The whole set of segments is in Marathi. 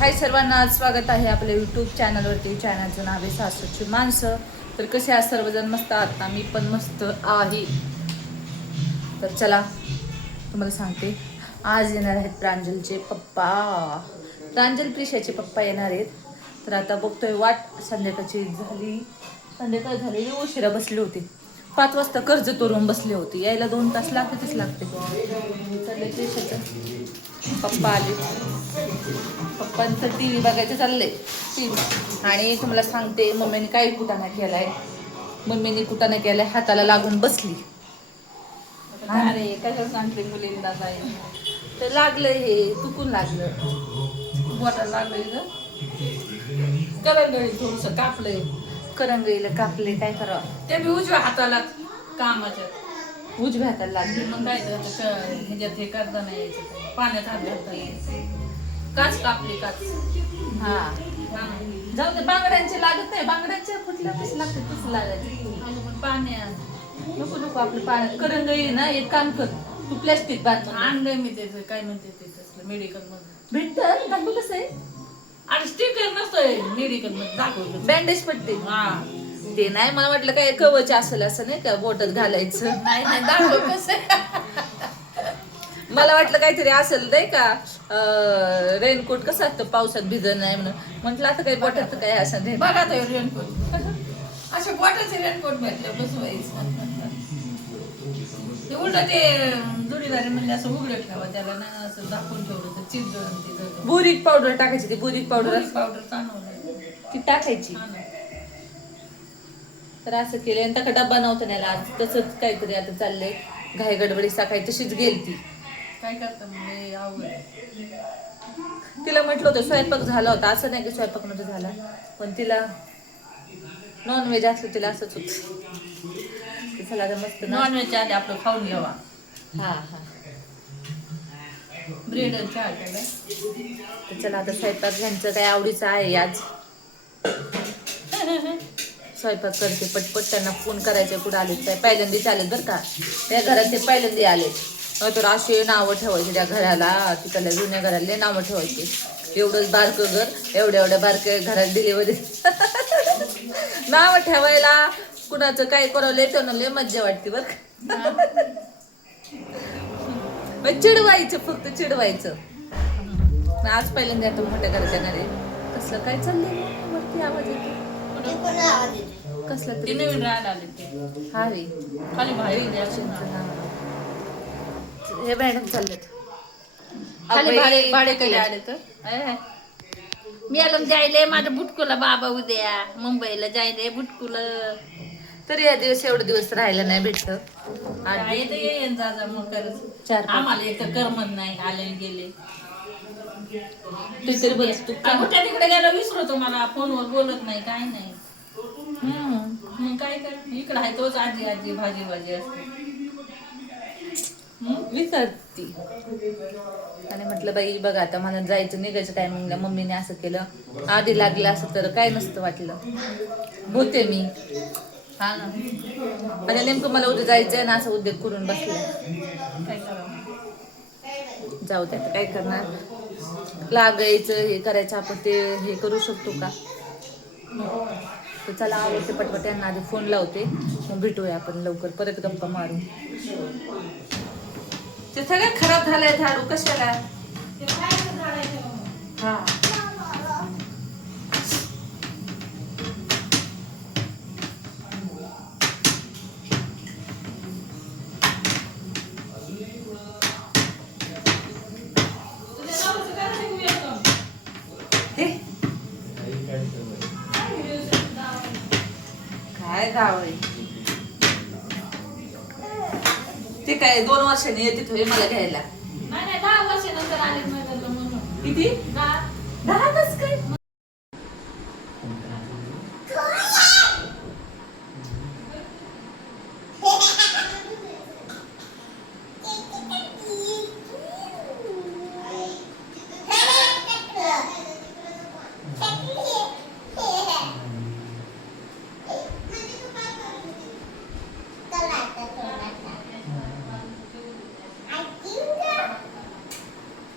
हाय सर्वांना स्वागत आहे आपल्या यूट्यूब चॅनलवरती चॅनलचं नाव आहे सासूची माणसं. तर कसे आज सर्वजण मस्त आता मी पण मस्त आहे. तर चला तुम्हाला सांगते. आज येणार आहेत प्रांजलचे पप्पा. प्रांजल प्रिशाचे पप्पा येणार आहेत. तर आता बघतोय वाट. संध्याकाळची झाली. संध्याकाळ झालेली. उशिरा बसली होती. पाच वाजता कर्ज तोरून बसली होती. यायला दोन तास लागतेच लागते. पप्पा आले. पप्पांचं टी व्ही बघायचं चाललंय. टी व्ही आणि तुम्हाला सांगते मम्मीने काय कुटाणा केलाय? मम्मीने कुटाणा केलाय हाताला लागून बसली. अरे कशाला सांगते मुलींना जाईल तर लागलं हे चुकून लागलं. बोटाला लागलंय ग. करंगळी थोडस कापलंय. करंगईला कापले काय करावं? ते बी उजव्या हाताला कामाच्या उजव्या हाताला लागले मग काय तर ते क- ह्याच्यात हे करता नाही यायचं ते. पाण्यात हात घालता यायचं. काच कापली काच. हा. हा. जाऊ दे बांगड्यांचे लागत नाही. बांगड्यांचे फुटल्या कसं लागते तसं लागायचं. पाण्यात नको नको आपलं पाण्यात करंगई ना एक काम कर. तू प्लॅस्टिक बांध. आणलंय मी त्याचं काय म्हणते ते तसलं मेडिकलमध्ये भेटत दाखव कसं आहे. आणि स्टिकर नसतोय. मेडिकलमध्ये दाखवलं बँडेज पट्टी हा. ते नाही मला वाटलं काय कवच असेल असं नाही का बोटात घालायचं. नाही नाही दाखव कसं मला वाटलं काहीतरी असेल नाही का रेनकोट कसं असतं पावसात भिजत नाही म्हणून. म्हटलं आता काही बोटात काय असं नाही. बघा तो रेनकोट असे बोटाचे रेनकोट भेटले बसवायचं उलट ते जोडीदारी असं उघडं ठेवा त्याला ना असं दाखवून ठेवलं तर चिंच ते जळतं. बुरीक पावडर टाकायची ती बुरीक पावडर पावडर चांगलं ती टाकायची. तर असं केलं आणि त्या डब्बा नव्हता न्यायला आज. तसंच काहीतरी आता चाललंय. घाई गडबडी सकाळी तशीच गेलती. काय करता मग? हे अवघड आहे. तिला म्हटलं होतं स्वयंपाक झाला होता. असं नाही की स्वयंपाक नव्हता झाला. पण तिला नॉनव्हेज असलं तिला असंच होत. चला आता मस्त ना. नॉनव्हेजच्या आधी आपलं खाऊन घ्यावा हा हा. ब्रेड चहा. तर चला आता स्वयंपाक ह्यांचं काय आवडीचं आहे आज. स्वयंपाक करते पटपट त्यांना फोन करायचे कुठं आले काय पहिल्यांदाच आलेत बरं का? त्या घरात ते पहिल्यांदा आले तर असे नावं ठेवायचे त्या घराला. तिकडल्या जुन्या घरातले नावं ठेवायचे. एवढंच बारकं घर एवढ्या एवढ्या बारकं घरात डिलिव्हरी नावं ठेवायला कुणाचं काय करावं येतं लय मज्जा वाटते बरं चिडवायचं फक्त चिडवायचं. आज पहिल्यांदा आता मोठ्या घरात येणार आहे. कसलं काय चाललंय? वरती आवाज येतो कसला ते तरी नवीन राहायला आले ते. हा रे. खाली मॅडम चाललेत. भाडे कधी आले तर. मी आलो जायले माझं बुटकुला बाबा उद्या. मुंबईला जायले बुटकुला. तरी या दिवस एवढे दिवस राहायला नाही भेटत येईन दादा मग खरंच. चार पाच. आम्हाला एक तर करमत नाही आले आणि गेले. तू तरी बस तू काय कुठे तिकडे गेलं विसरतो मला फोनवर बोलत नाही काय नाही. मग काय कर इकडे आहे तोच आजी आजी भाजी भाजी असते? विचारती आणि म्हटलं बाई बघा आता मला जायचं निघायचं टायमिंगला मम्मीने असं केलं. आधी लागलं असं तर काय नसतं वाटलं. होते मी. हा ना आणि नेमकं मला उद्या जायचंय ना असा उद्योग करून बसलं. जाऊ द्या काय करणार? लागायचं हे करायचं आपण ते हे करू शकतो का? तर चला आवडते पटपट यांना आधी फोन लावते. मग भेटूया आपण लवकर. परत गप्पा मारू. ते सगळं खराब झालंय झाडू कशाला? हा. काय ते काय दोन वर्षांनी येते थोडी मला घ्यायला. नाही नाही दहा वर्षानंतर आले म्हणून. किती? दहा. दहा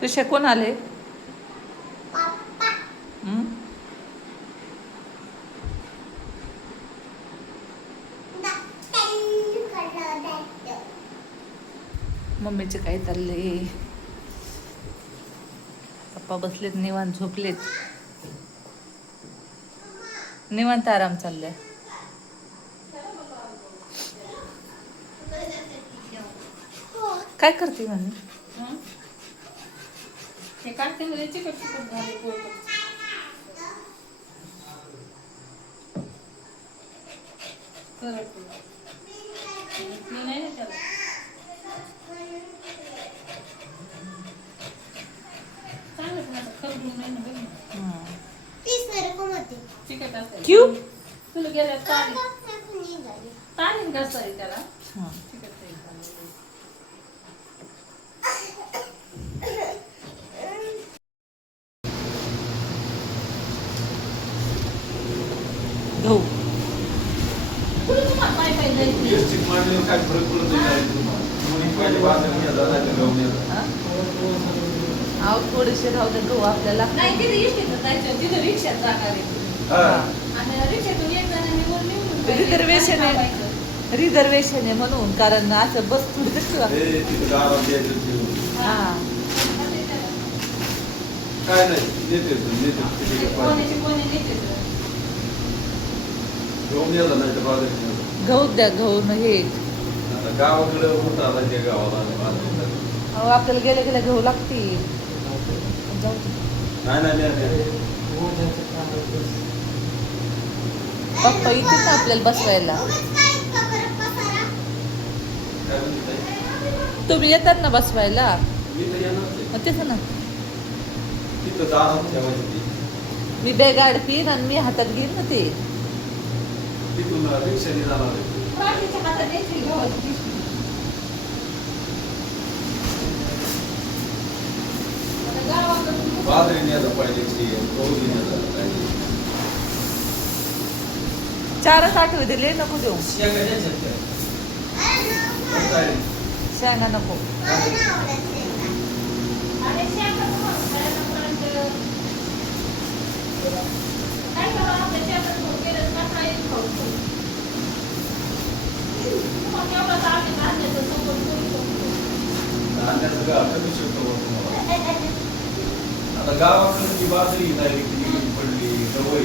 तुझे कोण आले? मम्मीचे काय चालले. पप्पा बसलेत निवांत झोपलेत. निवांत आराम चाललाय. काय करते मम्मी? हं? हे काढते मध्ये चिकट चिकट झाले पोळपट करत मी नाही ना त्याला चांगलं पण असं खरडून नाही ना बघ ना. हं. चिकट असतं क्यू? तुला गेल्या तारी तारीन कसं आहे त्याला? हं. गहू. हं? अहो थोडेसे राहू दे गहू आपल्याला. नाही तिथे रिक्षात जाणार आहे. हा. Reservation आहे. रिझर्वेशन आहे म्हणून कारण असं बस हे काय नाही नेते नेते तिथे पाहिजे. कोणाचे कोणी नेते तर. गहू द्या गहू न हे आता गावाकडे गावाला आपल्याला गेल्या गेल्या गहू लागतील जाऊ. नाही नाही नाही, नाही ओझ्याचं काम आहे. पप्पा इथे ना आपल्याला बसवायला? तुम्ही येतात ना बसवायला? तिथं ना. मी बॅग आडपीन आणि मी हातात घेईन ना ते. तिथून रिक्षाने जाणार आहे. रात्रीच्या हातात द्यायची गव्हाची पिशवी. आता गावाकडून बाजरी न्यायला पाहिजे की गहू न्यायला पाहिजे चारच आठवे दिले नको देऊ. शेंगा नको. आता गावाकडे बाजरी नाही पडली गहू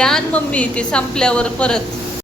आण मम्मी ते संपल्यावर परत.